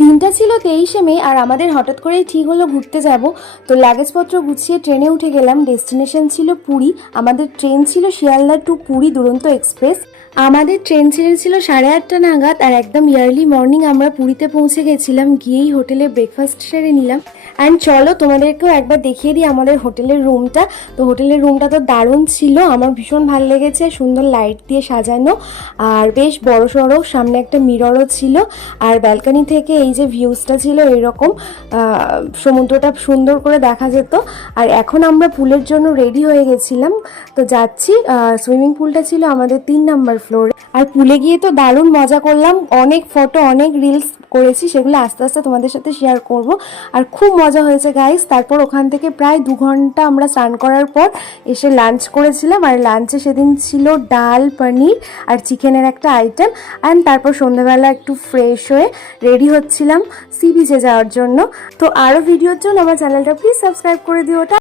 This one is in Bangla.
দিনটা ছিল 23শে মে আর আমাদের হঠাৎ করেই ঠিক হলো ঘুরতে যাব। তো লাগেজপত্র গুছিয়ে ট্রেনে উঠে গেলাম। ডেস্টিনেশন ছিল পুরী। আমাদের ট্রেন ছিল শিয়ালদা টু পুরী দুরন্ত এক্সপ্রেস। আমাদের ট্রেন ছেড়েছিল 8:30 নাগাদ আর একদম ইয়ার্লি মর্নিং আমরা পুরীতে পৌঁছে গেছিলাম। গিয়েই হোটেলে ব্রেকফাস্ট সেরে নিলাম। অ্যান্ড চলো তোমাদেরকেও একবার দেখিয়ে দিই আমাদের হোটেলের রুমটা। তো হোটেলের রুমটা তো দারুণ ছিল, আমার ভীষণ ভালো লেগেছে। সুন্দর লাইট দিয়ে সাজানো আর বেশ বড় সড়ো, সামনে একটা মিররও ছিল। আর ব্যালকনি থেকে এই যে ভিউজটা ছিল এরকম, সমুদ্রটা সুন্দর করে দেখা যেত। আর এখন আমরা পুলের জন্য রেডি হয়ে গেছিলাম, তো যাচ্ছি। সুইমিং পুলটা ছিল আমাদের 3 নম্বর ফ্লোরে। আর পুলে গিয়ে তো দারুণ মজা করলাম, অনেক ফটো অনেক রিলস করেছি, সেগুলো আস্তে আস্তে তোমাদের সাথে শেয়ার করব। আর খুব মজা হয়েছে গাইস। তারপর ওখান থেকে প্রায় 2 ঘন্টা আমরা স্নান করার পর এসে লাঞ্চ করেছিলাম। আর লাঞ্চে সেদিন ছিল ডাল, পনির আর চিকেনের একটা আইটেম। অ্যান্ড তারপর সন্ধ্যাবেলা একটু ফ্রেশ হয়ে রেডি হচ্ছিলাম সি বিচে যাওয়ার জন্য। তো আরও ভিডিওর জন্য আমার চ্যানেলটা প্লিজ সাবস্ক্রাইব করে দিও।